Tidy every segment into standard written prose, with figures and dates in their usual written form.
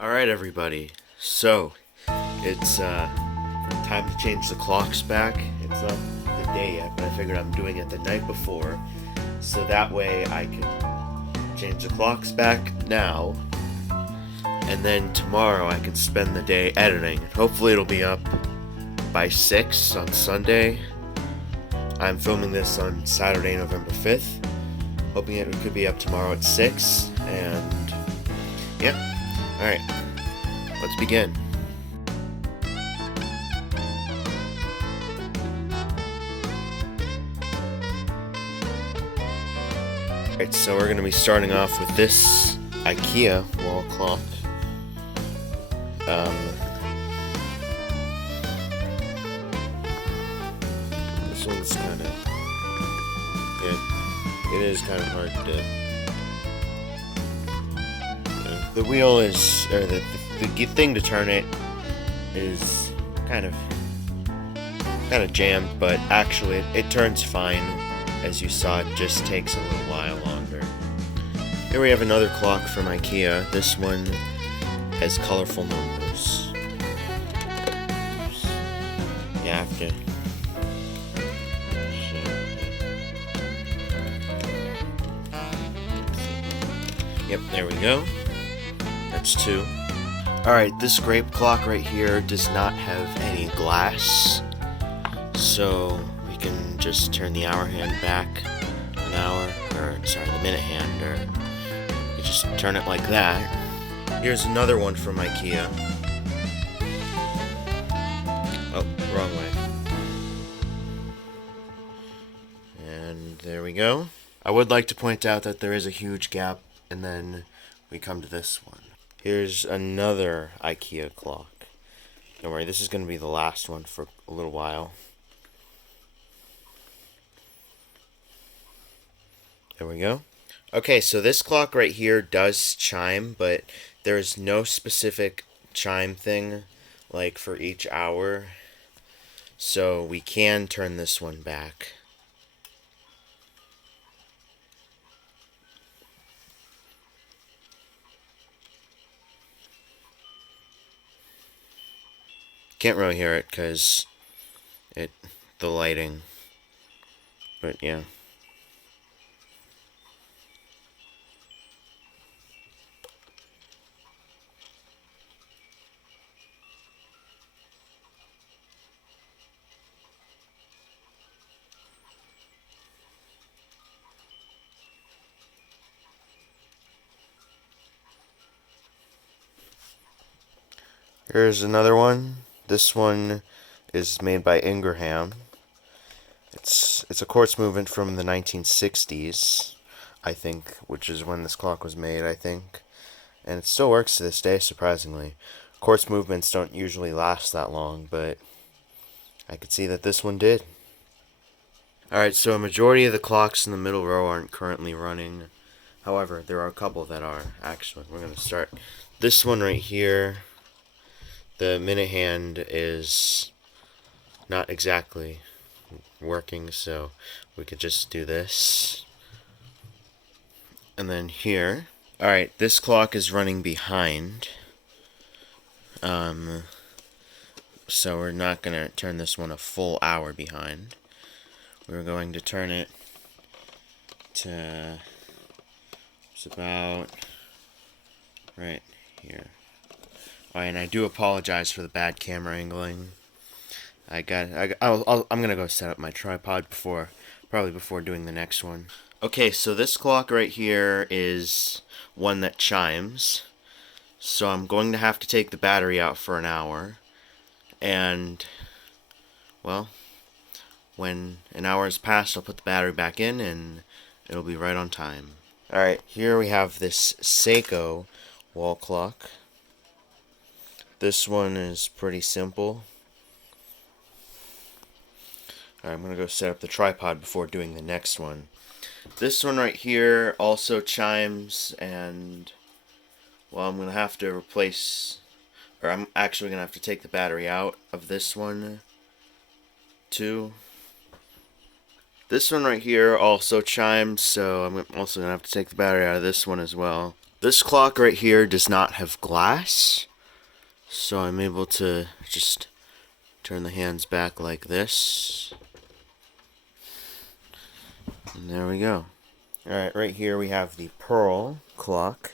Alright, everybody. So, it's time to change the clocks back. It's not the day yet, but I figured I'm doing it the night before. So that way I can change the clocks back now. And then tomorrow I can spend the day editing. Hopefully it'll be up by 6 on Sunday. I'm filming this on Saturday, November 5th. Hoping it could be up tomorrow at 6. And, yeah. Alright, let's begin. Alright, so we're going to be starting off with this IKEA wall clock. This one's kind of good. It is kind of hard to... The wheel is, or the thing to turn it is kind of jammed, but actually it turns fine. As you saw, it just takes a little while longer. Here we have another clock from IKEA. This one has colorful numbers. You have to... Yep, there we go. That's 2. Alright, this grape clock right here does not have any glass. So we can just turn the hour hand back an hour, or sorry, the minute hand, or you just turn it like that. Here's another one from IKEA. Oh, wrong way. And there we go. I would like to point out that there is a huge gap, and then we come to this one. Here's another IKEA clock. Don't worry, this is going to be the last one for a little while. There we go. Okay, so this clock right here does chime, but there's no specific chime thing, like for each hour. So we can turn this one back. Can't really hear it because the lighting. But yeah. Here's another one. This one is made by Ingraham. It's a quartz movement from the 1960s, I think, which is when this clock was made, I think. And it still works to this day, surprisingly. Quartz movements don't usually last that long, but I could see that this one did. Alright, so a majority of the clocks in the middle row aren't currently running. However, there are a couple that are, actually. We're going to start this one right here. The minute hand is not exactly working, so we could just do this. And then here. Alright, this clock is running behind. So we're not going to turn this one a full hour behind. We're going to turn it to... It's about right here. Oh, and I do apologize for the bad camera angling. I'm gonna go set up my tripod probably before doing the next one. Okay, so this clock right here is one that chimes. So I'm going to have to take the battery out for an hour. And, well, when an hour has passed, I'll put the battery back in and it'll be right on time. Alright, here we have this Seiko wall clock. This one is pretty simple. Alright, I'm going to go set up the tripod before doing the next one. This one right here also chimes, and, well, I'm going to have to replace, or I'm actually going to have to take the battery out of this one, too. This one right here also chimes, so I'm also going to have to take the battery out of this one as well. This clock right here does not have glass, so I'm able to just turn the hands back like this. And there we go. Alright, right here we have the pearl clock.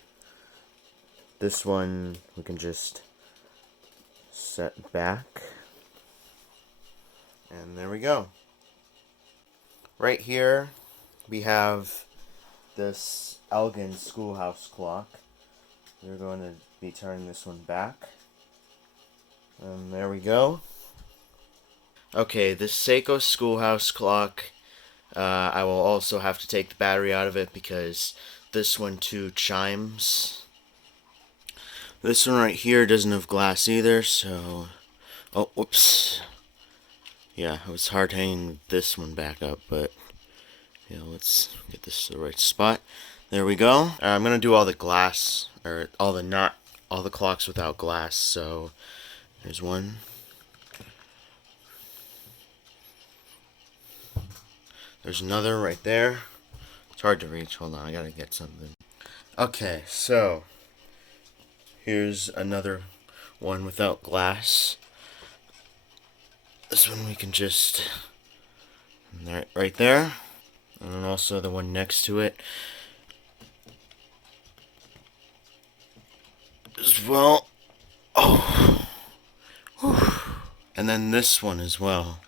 This one we can just set back. And there we go. Right here we have this Elgin schoolhouse clock. We're going to be turning this one back. And there we go. Okay, this Seiko schoolhouse clock, I will also have to take the battery out of it because this one too chimes. This one right here doesn't have glass either, so... Oh, whoops. Yeah, it was hard hanging this one back up, but... Yeah, let's get this to the right spot. There we go. I'm gonna do all the glass, or all the clocks without glass, so... There's one. There's another right there. It's hard to reach. Hold on, I gotta get something. Okay, so here's another one without glass. This one we can just right there, and then also the one next to it as well. Oh, whew. And then this one as well.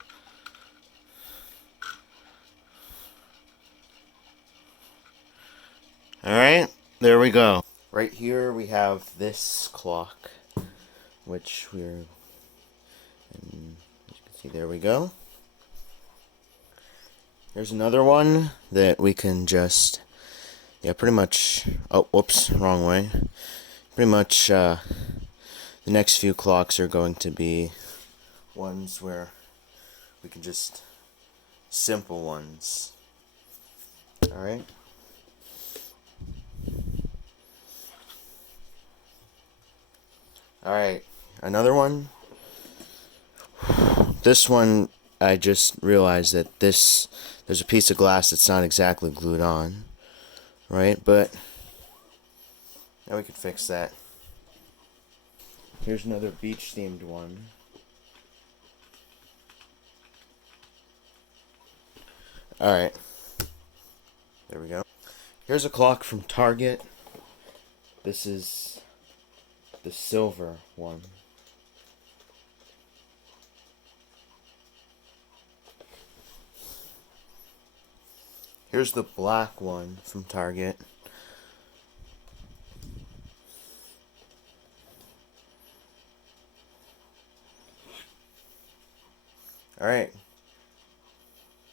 Alright, there we go. Right here we have this clock, which as you can see, there we go. There's another one that we can just, pretty much, oh, whoops, wrong way. Pretty much, the next few clocks are going to be ones where we can just, simple ones. Alright. Alright, another one. This one, I just realized that there's a piece of glass that's not exactly glued on. Right, but now we can fix that. Here's another beach themed one. Alright. There we go. Here's a clock from Target. This is the silver one. Here's the black one from Target. Alright.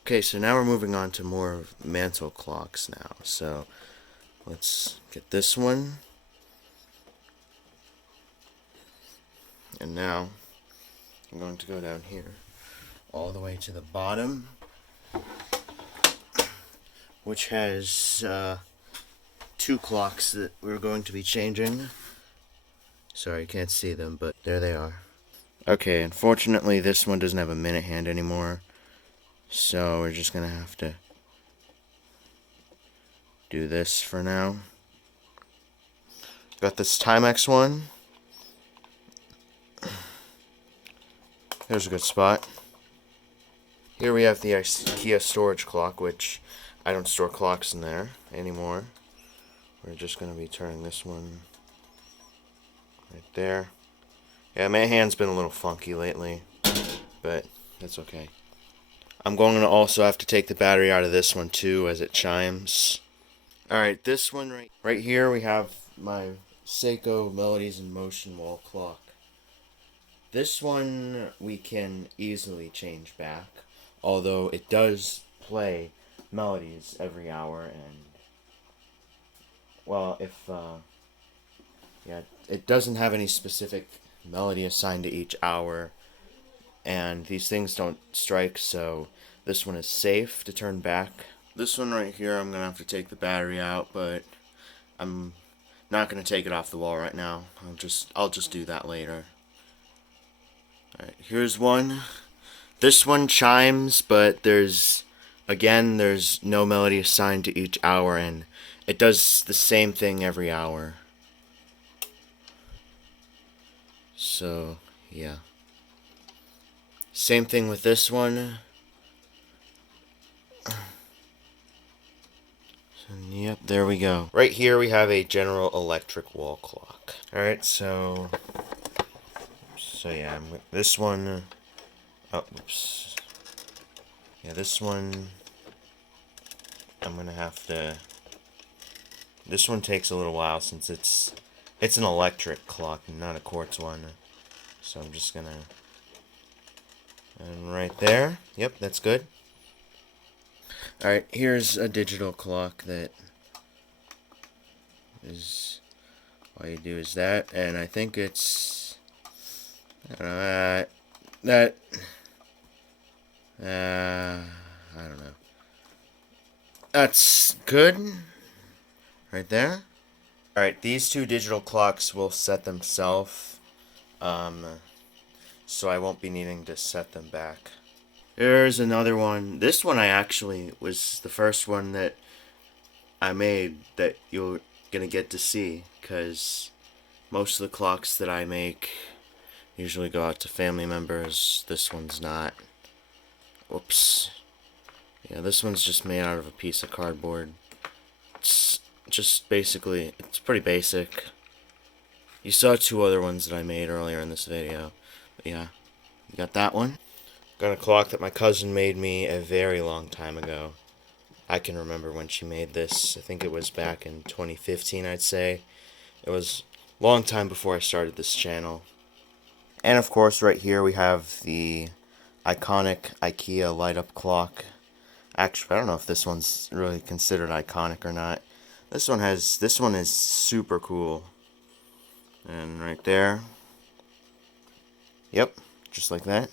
Okay, so now we're moving on to more mantle clocks now. So let's get this one. And now I'm going to go down here all the way to the bottom, which has two clocks that we're going to be changing. Sorry, you can't see them, but there they are. Okay, unfortunately this one doesn't have a minute hand anymore, so we're just gonna have to do this for now. Got this Timex one. Here's a good spot. Here we have the IKEA storage clock, which I don't store clocks in there anymore. We're just going to be turning this one right there. Yeah, my hand's been a little funky lately, but that's okay. I'm going to also have to take the battery out of this one too, as it chimes. Alright, this one right here we have my Seiko Melodies in Motion wall clock. This one we can easily change back, although it does play melodies every hour, and well, it doesn't have any specific melody assigned to each hour, and these things don't strike, so this one is safe to turn back. This one right here, I'm gonna have to take the battery out, but I'm not gonna take it off the wall right now. I'll just do that later. Alright, here's one. This one chimes, but there's Again, there's no melody assigned to each hour, and it does the same thing every hour. So, yeah. Same thing with this one. Yep, there we go. Right here we have a General Electric wall clock. Alright, so yeah, this one, oh, oops. Yeah, this one, I'm gonna have to, this one takes a little while since it's an electric clock, not a quartz one. So I'm just gonna, and right there, yep, that's good. Alright, here's a digital clock that is, all you do is that, and I think it's, I don't know, I don't know. That's good, right there. Alright, these two digital clocks will set themselves, so I won't be needing to set them back. There's another one. This one I actually was the first one that I made that you're gonna get to see, because most of the clocks that I make usually go out to family members. This one's not. Whoops. Yeah, this one's just made out of a piece of cardboard. It's just basically, it's pretty basic. You saw two other ones that I made earlier in this video. But yeah, you got that one. Got a clock that my cousin made me a very long time ago. I can remember when she made this. I think it was back in 2015, I'd say. It was a long time before I started this channel. And of course, right here we have the iconic IKEA light-up clock. Actually, I don't know if this one's really considered iconic or not. This one is super cool. And right there. Yep, just like that.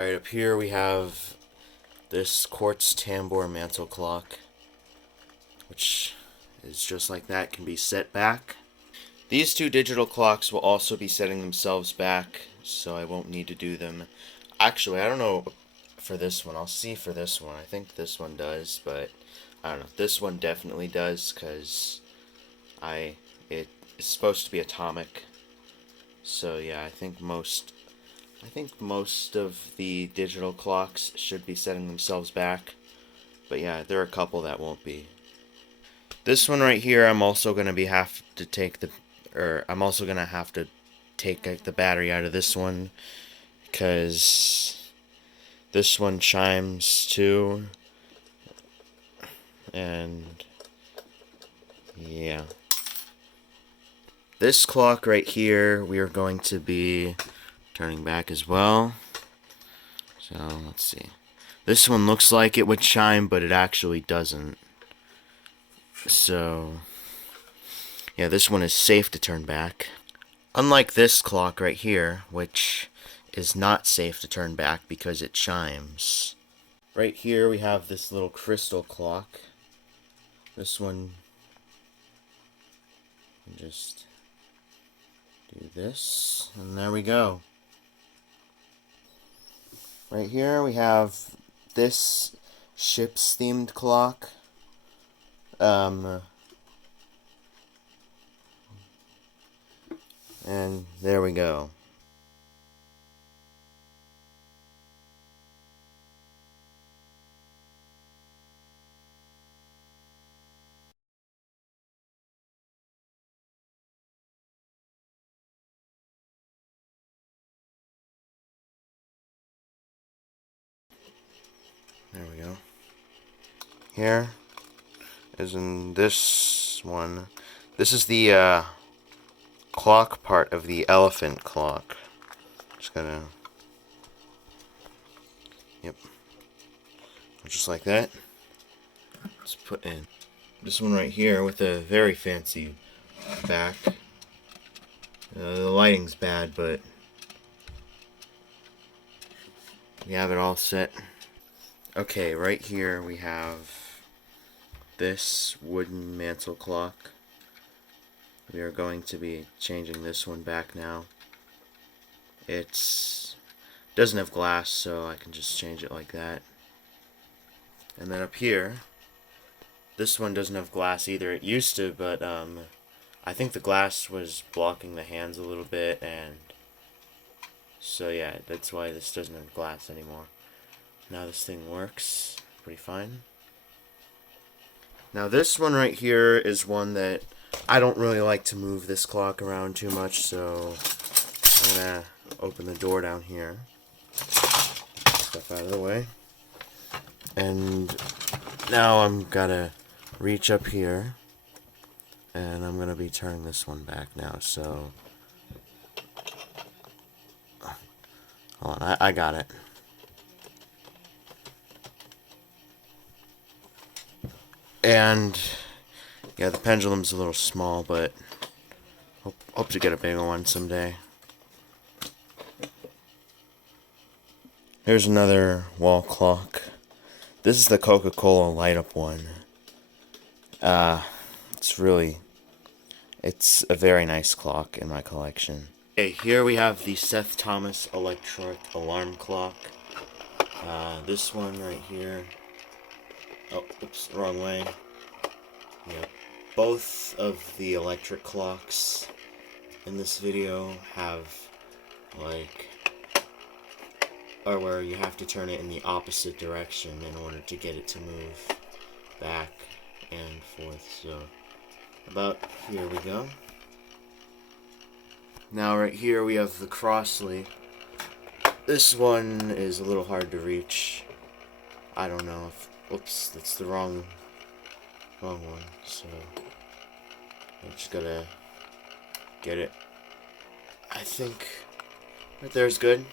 Right up here we have this quartz tambour mantle clock, which is just like that, can be set back. These two digital clocks will also be setting themselves back, so I won't need to do them. Actually, I don't know for this one. I'll see for this one. I think this one does, but I don't know. This one definitely does, because it is supposed to be atomic. So yeah, I think most of the digital clocks should be setting themselves back. But yeah, there are a couple that won't be. This one right here, I'm also gonna have to take the battery out of this one, because this one chimes too, and yeah. This clock right here, we are going to be turning back as well. So let's see. This one looks like it would chime, but it actually doesn't. So yeah, this one is safe to turn back. Unlike this clock right here, which is not safe to turn back because it chimes. Right here we have this little crystal clock. This one, just do this, and there we go. Right here we have this ship's themed clock. And there we go. There we go. Here is in this one. This is the clock part of the elephant clock. Just gonna, yep, just like that. Let's put in this one right here with a very fancy back. The lighting's bad, but we have it all set. Okay, right here we have this wooden mantle clock. We are going to be changing this one back now. It doesn't have glass, so I can just change it like that. And then up here, this one doesn't have glass either. It used to, but I think the glass was blocking the hands a little bit, and so yeah, that's why this doesn't have glass anymore. Now this thing works pretty fine. Now this one right here is one that I don't really like to move this clock around too much, so I'm gonna open the door down here. Stuff out of the way. And now I'm gonna reach up here, and I'm gonna be turning this one back now, so hold on, I got it. And yeah, the pendulum's a little small, but hope to get a bigger one someday. Here's another wall clock. This is the Coca-Cola light up one. It's a very nice clock in my collection. Okay, here we have the Seth Thomas electric alarm clock. This one right here. Oh, oops, wrong way. Yep. Both of the electric clocks in this video have, like, or where you have to turn it in the opposite direction in order to get it to move back and forth. So, about here we go. Now right here we have the Crossley. This one is a little hard to reach. I don't know if, oops, that's the wrong one, so I just gotta get it. I think right there's good.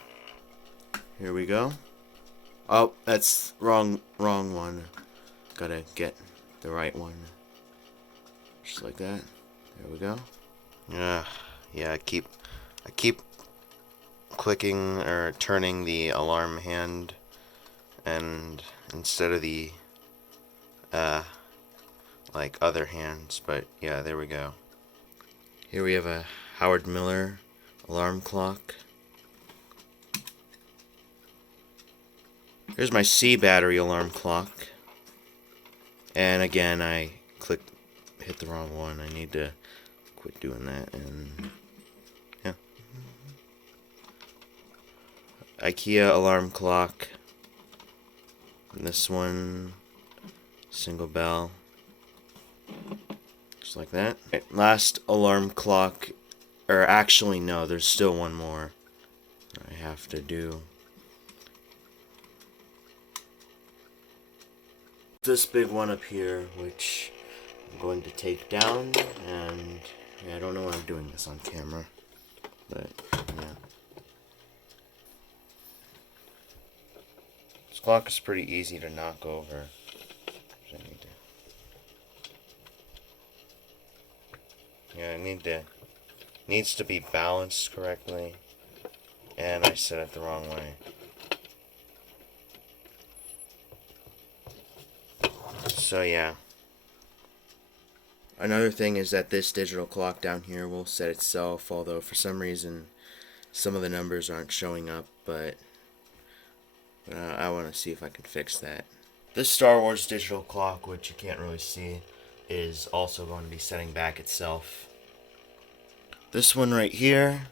Here we go. Oh, that's wrong one. Gotta get the right one. Just like that. There we go. Yeah, I keep clicking or turning the alarm hand, and instead of the like other hands, but yeah, there we go. Here we have a Howard Miller alarm clock. Here's my C battery alarm clock. And again, I hit the wrong one. I need to quit doing that. And yeah. IKEA alarm clock. And this one, single bell. Just like that. Okay, last alarm clock, or actually no, there's still one more I have to do. This big one up here, which I'm going to take down, and yeah, I don't know why I'm doing this on camera, but yeah. This clock is pretty easy to knock over. So it needs to be balanced correctly, and I set it the wrong way. So yeah. Another thing is that this digital clock down here will set itself, although for some reason some of the numbers aren't showing up, but I want to see if I can fix that. This Star Wars digital clock, which you can't really see, is also going to be setting back itself. This one right here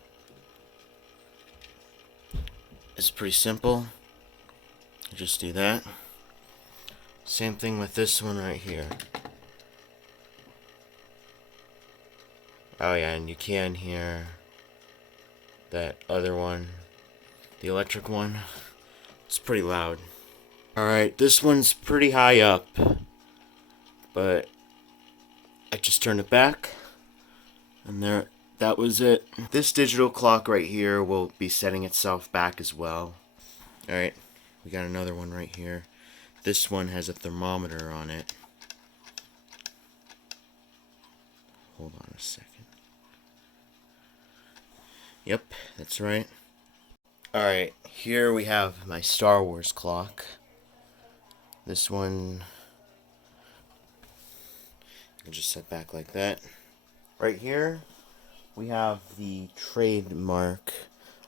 is pretty simple. You just do that. Same thing with this one right here. Oh yeah, and you can hear that other one, the electric one. It's pretty loud. Alright, this one's pretty high up, but I just turned it back, and that was it. This digital clock right here will be setting itself back as well. Alright, we got another one right here. This one has a thermometer on it. Hold on a second. Yep, that's right. Alright, here we have my Star Wars clock. This one, you can just set back like that. Right here, we have the trademark,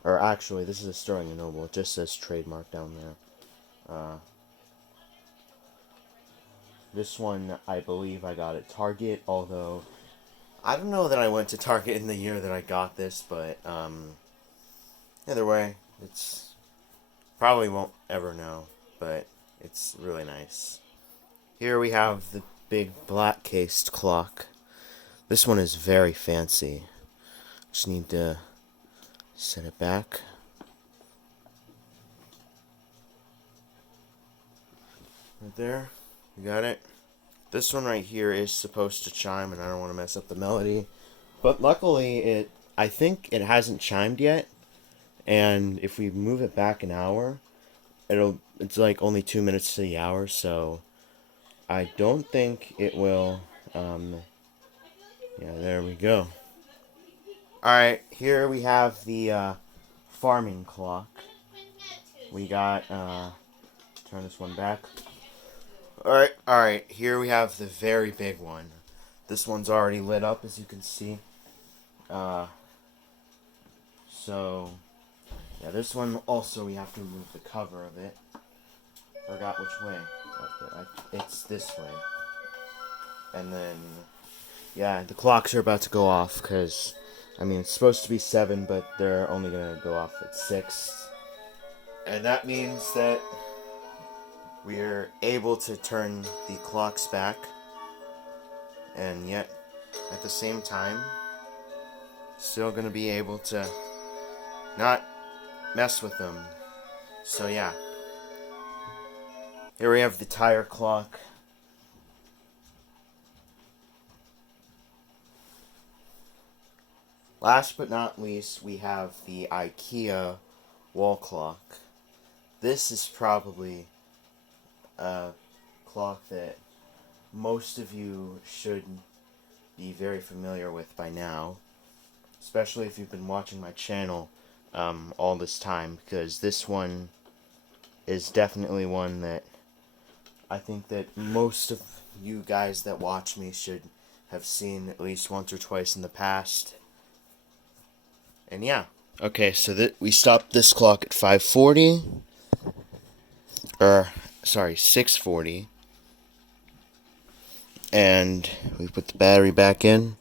or actually, this is a Sterling & Noble. It just says trademark down there. This one, I believe I got at Target, although I don't know that I went to Target in the year that I got this, but either way, it's probably won't ever know, but it's really nice. Here we have the big black cased clock. This one is very fancy. Just need to set it back. Right there. You got it? This one right here is supposed to chime, and I don't want to mess up the melody. But luckily, I think it hasn't chimed yet. And if we move it back an hour, it's like only 2 minutes to the hour, so I don't think it will. Yeah, there we go. Alright, here we have the farming clock. We got, turn this one back. Alright, here we have the very big one. This one's already lit up, as you can see. So, yeah, this one also we have to remove the cover of it. Forgot which way. Okay, it's this way. And then, yeah, the clocks are about to go off, because, I mean, it's supposed to be 7, but they're only going to go off at 6. And that means that we're able to turn the clocks back, and yet, at the same time, still going to be able to not mess with them. So yeah. Here we have the tire clock. Last but not least, we have the IKEA wall clock. This is probably a clock that most of you should be very familiar with by now, especially if you've been watching my channel all this time, because this one is definitely one that I think that most of you guys that watch me should have seen at least once or twice in the past. And yeah. Okay, so we stopped this clock at 5:40. Sorry, 6:40. And we put the battery back in.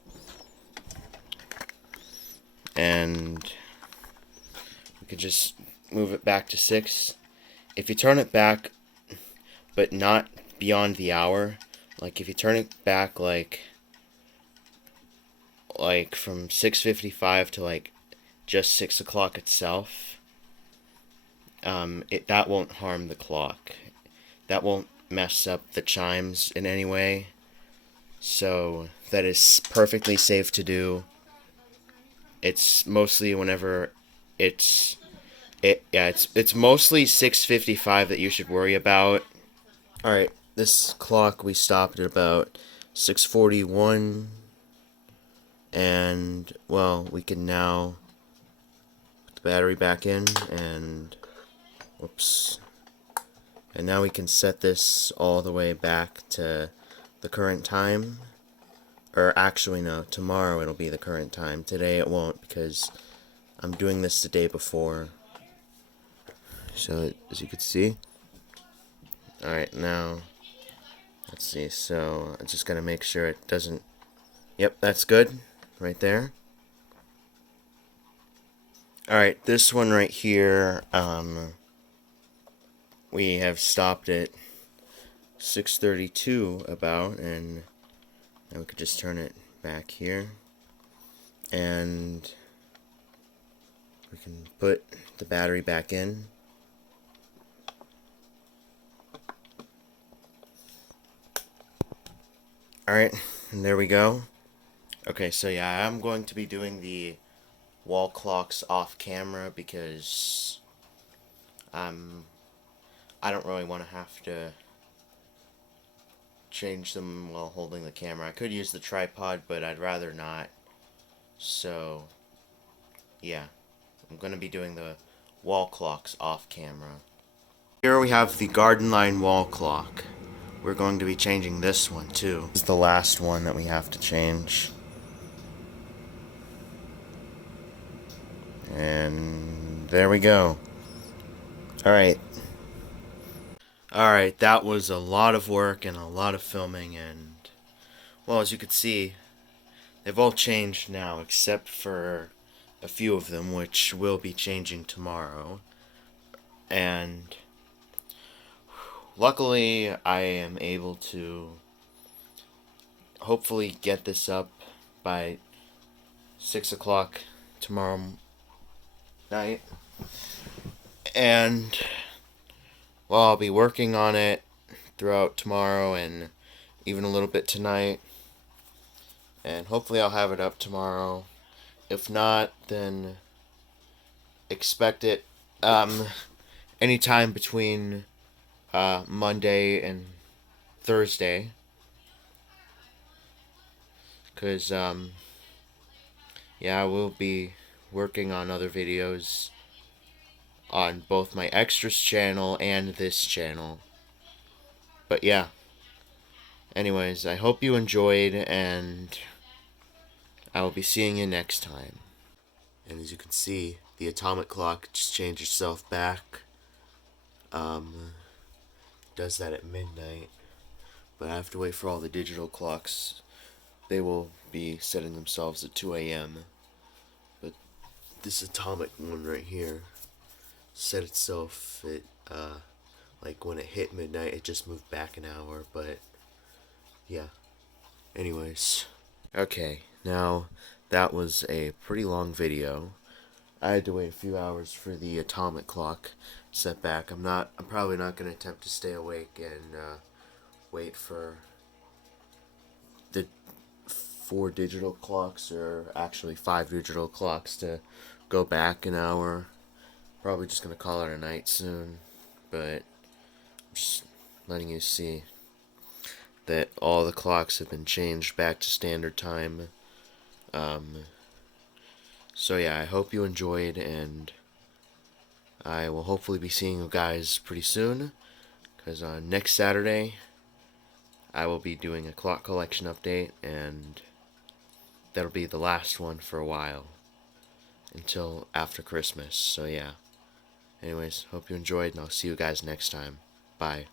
And we could just move it back to 6. If you turn it back, but not beyond the hour, like if you turn it back like from 6:55 to like just 6 o'clock itself, that won't harm the clock. That won't mess up the chimes in any way. So that is perfectly safe to do. It's mostly whenever it's mostly 6:55 that you should worry about. All right, this clock we stopped at about 6:41, and well, we can now put the battery back in, and whoops. And now we can set this all the way back to the current time. Or actually, no, tomorrow it'll be the current time. Today it won't, because I'm doing this the day before. So, as you can see. Alright, now, let's see. So, I just gotta make sure it doesn't... Yep, that's good. Right there. Alright, this one right here, we have stopped at 6:32 about, and we could just turn it back here, and we can put the battery back in. Alright, and there we go. Okay, so yeah, I'm going to be doing the wall clocks off camera because I don't really want to have to change them while holding the camera. I could use the tripod, but I'd rather not. So, yeah. I'm going to be doing the wall clocks off camera. Here we have the Garden Line wall clock. We're going to be changing this one too. This is the last one that we have to change. And there we go. Alright. Alright, that was a lot of work and a lot of filming, and, well, as you can see, they've all changed now, except for a few of them, which will be changing tomorrow. And luckily, I am able to hopefully get this up by 6 o'clock tomorrow night. And, well, I'll be working on it throughout tomorrow and even a little bit tonight. And hopefully I'll have it up tomorrow. If not, then expect it anytime between Monday and Thursday. Because, yeah, I will be working on other videos on both my extras channel and this channel. But yeah. Anyways, I hope you enjoyed, and I will be seeing you next time. And as you can see, the atomic clock just changed itself back. Does that at midnight. But I have to wait for all the digital clocks. They will be setting themselves at 2 a.m. But this atomic one right here set itself at, like when it hit midnight, it just moved back an hour, but yeah. Anyways. Okay, now that was a pretty long video. I had to wait a few hours for the atomic clock set back. I'm probably not going to attempt to stay awake and wait for the 4 digital clocks, or actually 5 digital clocks, to go back an hour. Probably just going to call it a night soon, but I'm just letting you see that all the clocks have been changed back to standard time. So yeah, I hope you enjoyed, and I will hopefully be seeing you guys pretty soon, because next Saturday I will be doing a clock collection update, and that'll be the last one for a while, until after Christmas. So yeah. Anyways, hope you enjoyed, and I'll see you guys next time. Bye.